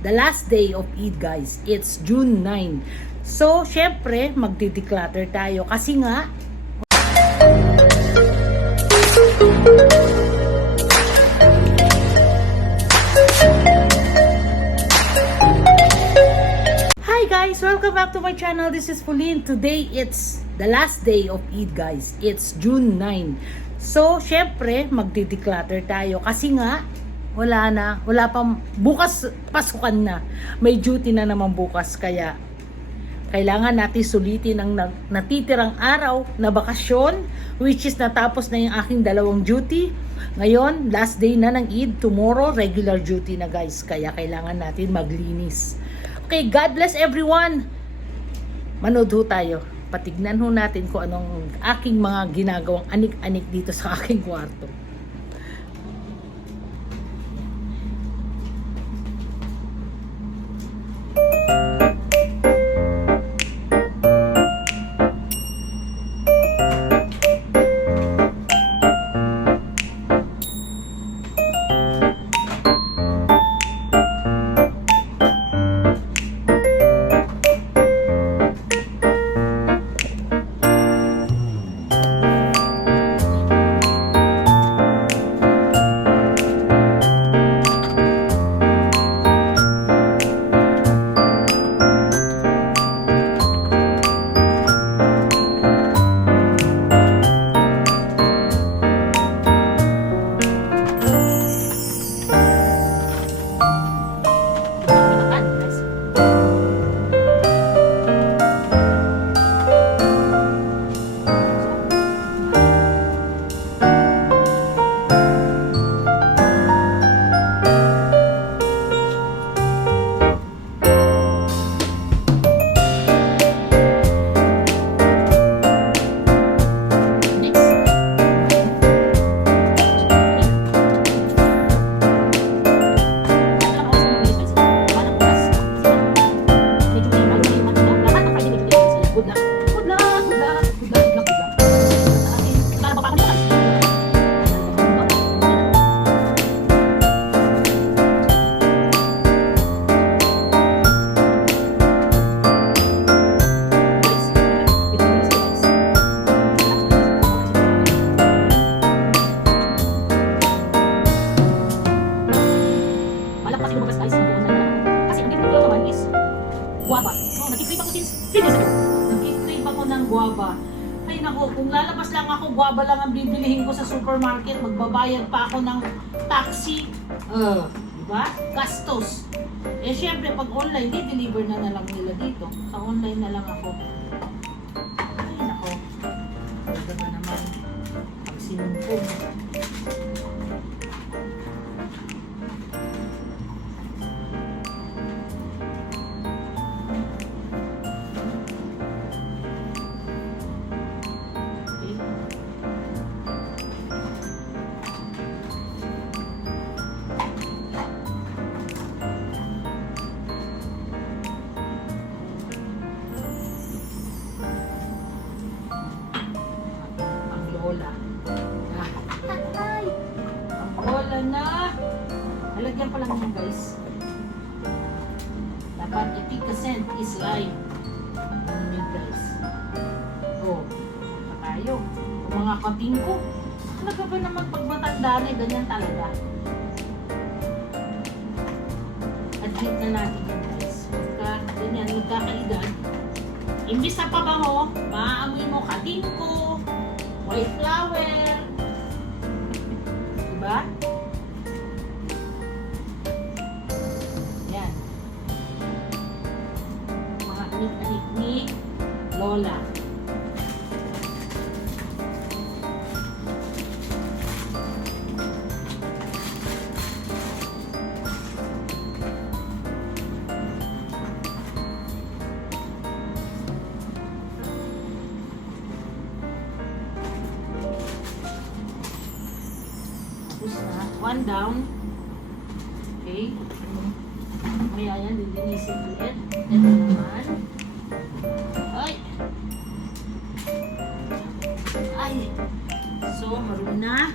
the last day of Eid guys. It's June 9. So, syempre, magdi-declutter tayo kasi nga Hi guys! Welcome back to my channel. This is Pauline. Today, it's the last day of Eid guys. It's June 9. So, syempre, magdi-declutter tayo kasi nga, wala na, wala pang, bukas, pasukan na. May duty na naman bukas, kaya kailangan natin sulitin ang na- natitirang araw na bakasyon, which is natapos na yung aking dalawang duty. Ngayon, last day na ng Eid. Tomorrow, regular duty na guys. Kaya kailangan natin maglinis. Okay, God bless everyone! Manood ho tayo. Patignan ho natin kung anong aking mga ginagawang anik-anik dito sa aking kwarto. Magbabayad pa ako ng taxi. Uh, diba? Gastos. Eh syempre, pag online, di-deliver na na lang nila dito. Sa online na lang ako. Matanda na, ganyan talaga. Admit na natin yun guys. Pagka ganyan, magkakaedad, Imbis sa pabango, maaamoy mo kating ko, white flower. Ito. Ay! Ay! So, maroon na.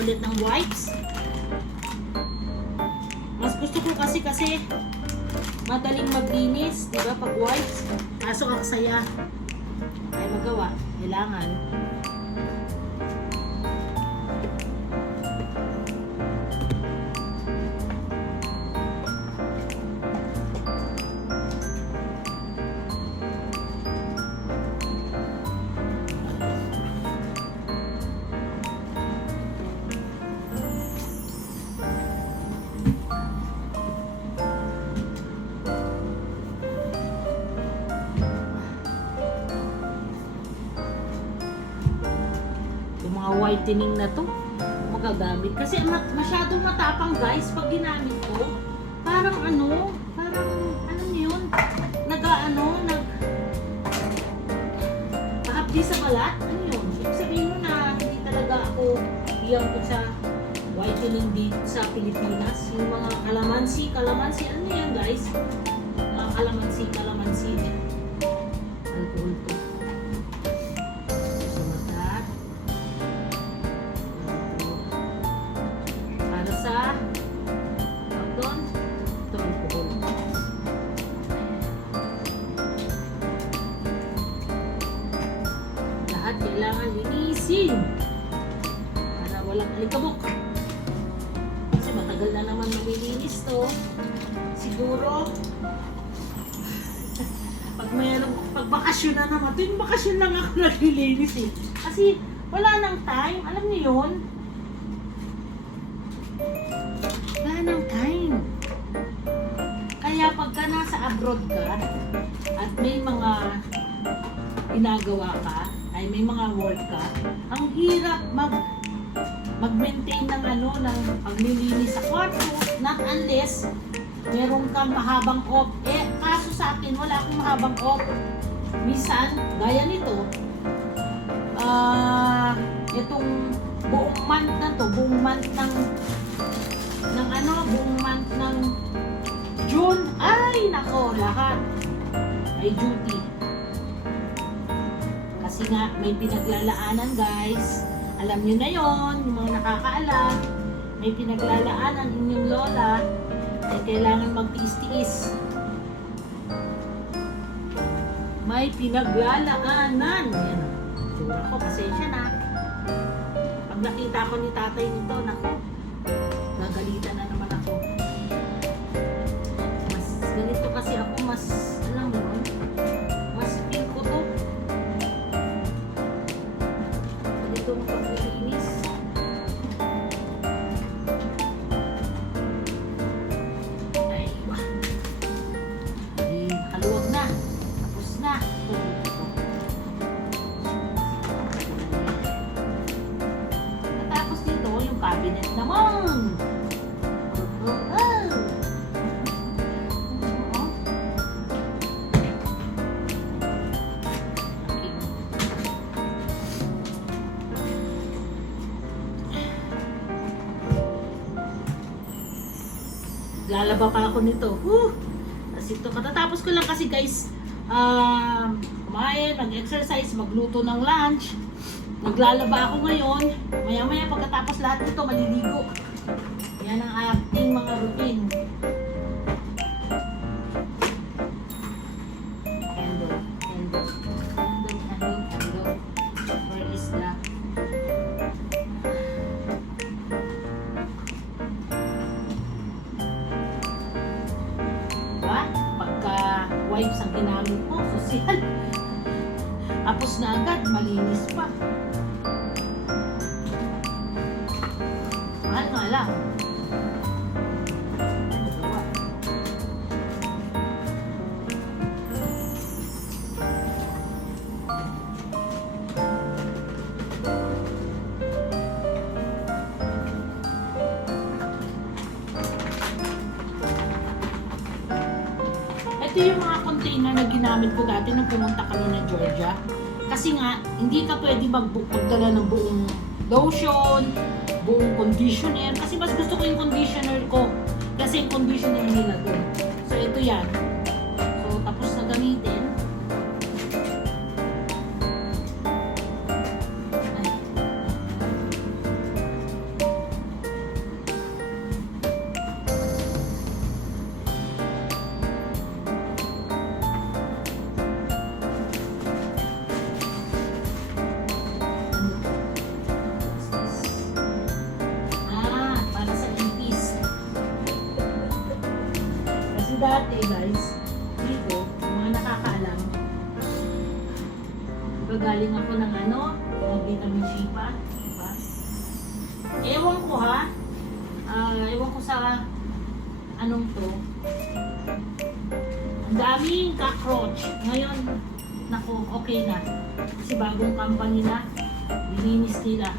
Ulit ng wipes. Mas gusto ko kasi kasi madaling maglinis, di ba, pag wipes. Kaso aksaya. Ay magawa. Kailangan. Whitening na to, magagamit. Kasi masyadong matapang guys pag ginamit ko. Parang ano, parang ano yun, nag ano, nag mahapdi sa balat. Ano yun? Sabihin mo na hindi talaga ako iyang ko sa whitening dito sa Pilipinas. Yung mga kalamansi, kalamansi, ano yan guys? Mga kalamansi, kalamansi. Linisin para walang alikabok. Kasi matagal na naman malilinis to. Siguro, pag mayroong pag bakasyon na naman, tuwing bakasyon lang ako naglilinis eh. Kasi wala nang time, alam niyo yun? Wala nang time. Kaya pagka nasa abroad ka at may mga ginagawa ka, ay may mga work ka, ang hirap mag mag-maintain ng ano, ng paglilinis sa kwarto, not unless meron kang mahabang off. Eh, kaso sa akin, wala akong mahabang off. Minsan, gaya nito, ah, itong buong month na to, buong month ng ng ano, buong month ng June, ay nako, lahat may duty. Kasi nga, may pinaglalaanan guys. Alam nyo na yon yung mga nakakaalam. May pinaglalaanan inyong lola ay kailangan magtiis-tiis. May pinaglalaanan. Yan. Tsura ko, pasensya na. Pag nakita ko ni tatay nito, nako, gagalitan na naman ako. Mas ganito kasi ako, mas, Lalaba pa ako nito. Whew! Tapos ito, katatapos ko lang kasi guys, um, kumain, mag-exercise, magluto ng lunch. Naglalaba ako ngayon. Maya-maya pagkatapos lahat nito, maliligo. Container na ginamit ko dati nung pumunta kami na Georgia. Kasi nga, hindi ka pwede mag- magdala ng buong lotion, buong conditioner. Kasi mas gusto ko yung conditioner ko. Kasi yung conditioner nila doon. So, ito yan. So, tapos na gamitin. Gagaling ako ng ano, ng vitamin C pa, diba? Ewan ko ha, ah, ewan ko sa anong to. Ang daming cockroach. Ngayon, naku, okay na. Kasi bagong company na, lininis nila.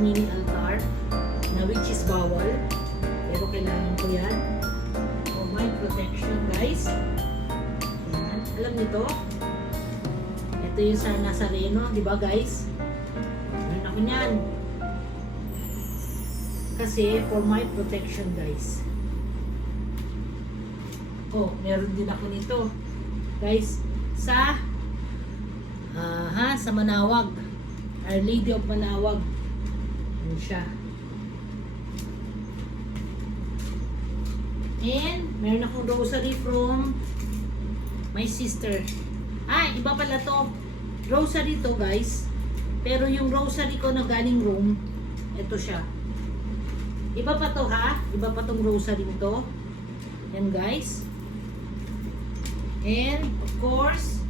Mini altar na which is bawal. Pero kailangan ko yan. For my protection guys. Yan. Alam niyo to? Ito yung sa Nazareno, di ba guys? Meron ako niyan. Kasi for my protection guys. Oh, meron din ako nito. Guys, sa ah, ha, sa Manawag. Our Lady of Manawag. Yan siya. And, meron akong rosary from my sister. Ah, iba pala to. Rosary to, guys. Pero yung rosary ko na galing Rome, ito siya. Iba pa to, ha? Iba pa tong rosary to. Yan, guys. And, of course,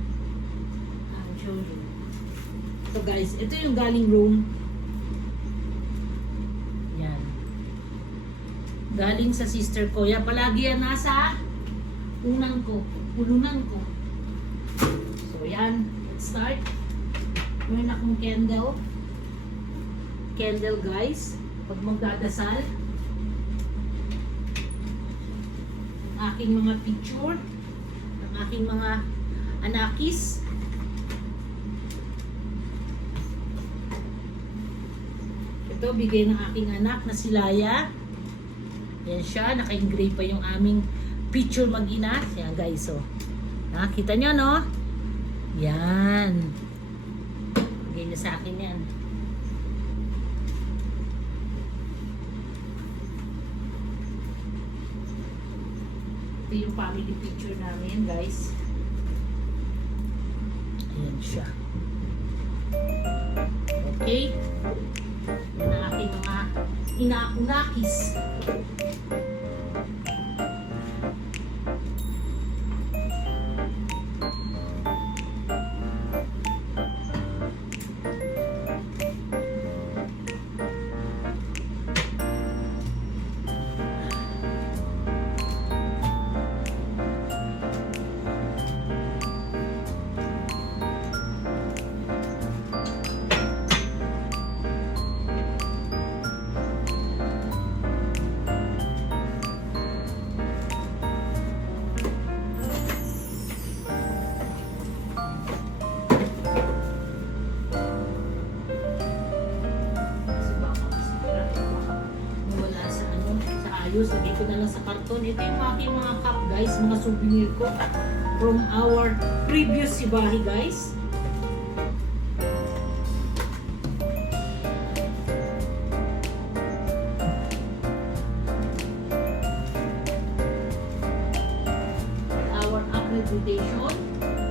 I'll show you. Ito guys, ito yung galing room. Yan. Galing sa sister ko. Yan, palagi yan nasa unan ko, pulunan ko. So yan, let's start. Meron akong candle. Candle guys, pag magdadasal. Aking mga picture ng aking mga anakis. Ito, bigay ng aking anak na si Laya. Yan siya, naka-engrave pa yung aming picture mag-ina. Yan guys, oh. Nakakita nyo, no? Yan. Bigay niya sa akin yan. Ito yung family picture namin, guys. Ayan siya. Okay? Yan ang aking mga inaunakis. Aking mga cup guys, mga souvenir ko from our previous Sibahi guys. Our accreditation.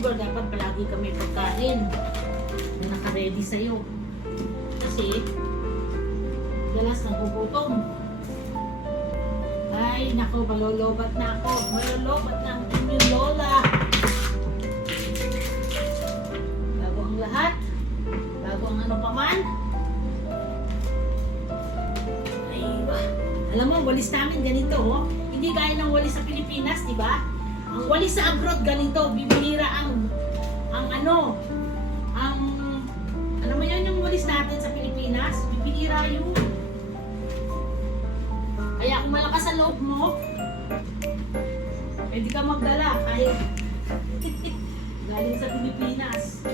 Sugar, dapat palagi kami pagkain na naka-ready sa'yo. Kasi, dalas ng gugutom. Ay, nako, malolobat na ako. Malolobat na ang inyong lola. Bago ang lahat, bago ang ano pa man. Ay, ba. Alam mo, walis namin ganito, oh. Hindi gaya ng walis sa Pilipinas, di ba? Ang walis sa abroad ganito, bibihira ang ang ano, ang ano mo yun yung walis natin sa Pilipinas, bibihira yun. Kaya kung malakas ang loob mo, pwede ka magdala kahit galing sa Pilipinas.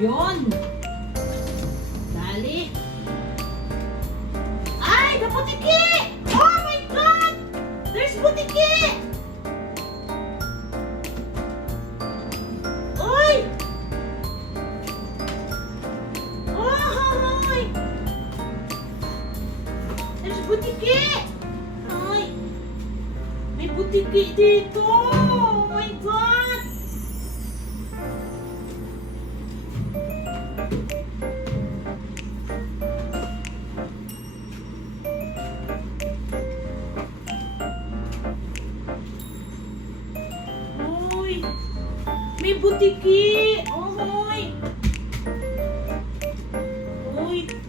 Yun. Uy! May butiki! Uy! Uy! Yan na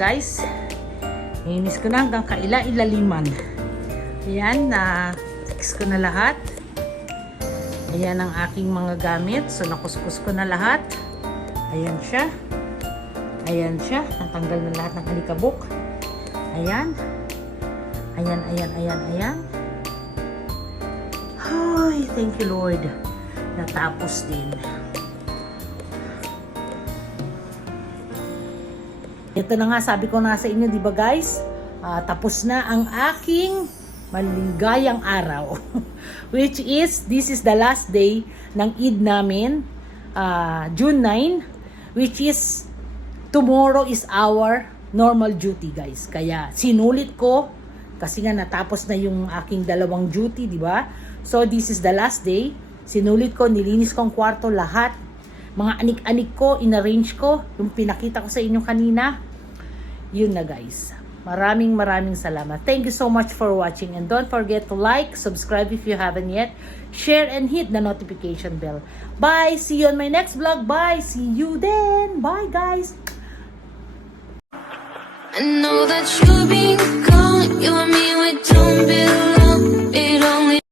guys. Inis ko na hanggang kaila-ilaliman. Ayan, na fix ko na lahat. Ayan ang aking mga gamit. So, nakuskus ko na lahat. Ayan siya. Ayan siya. Natanggal na lahat ng alikabok. Ayan. Ayan, ayan, ayan, ayan. Ay, thank you Lord. Natapos din. Ito na nga, sabi ko na sa inyo, di ba guys? Ah, tapos na ang aking maligayang araw. Which is, this is the last day ng Eid namin, ah, June 9, which is, tomorrow is our normal duty guys. Kaya sinulit ko, kasi nga natapos na yung aking dalawang duty, di ba? So this is the last day. Sinulit ko, nilinis ko ang kwarto lahat. Mga anik-anik ko, inarrange ko, yung pinakita ko sa inyo kanina yun na guys. Maraming maraming salamat. Thank you so much for watching and don't forget to like, subscribe if you haven't yet, share and hit the notification bell. Bye! See you on my next vlog. Bye! See you then! Bye guys! I know that you've been gone, you and me, we don't belong, it only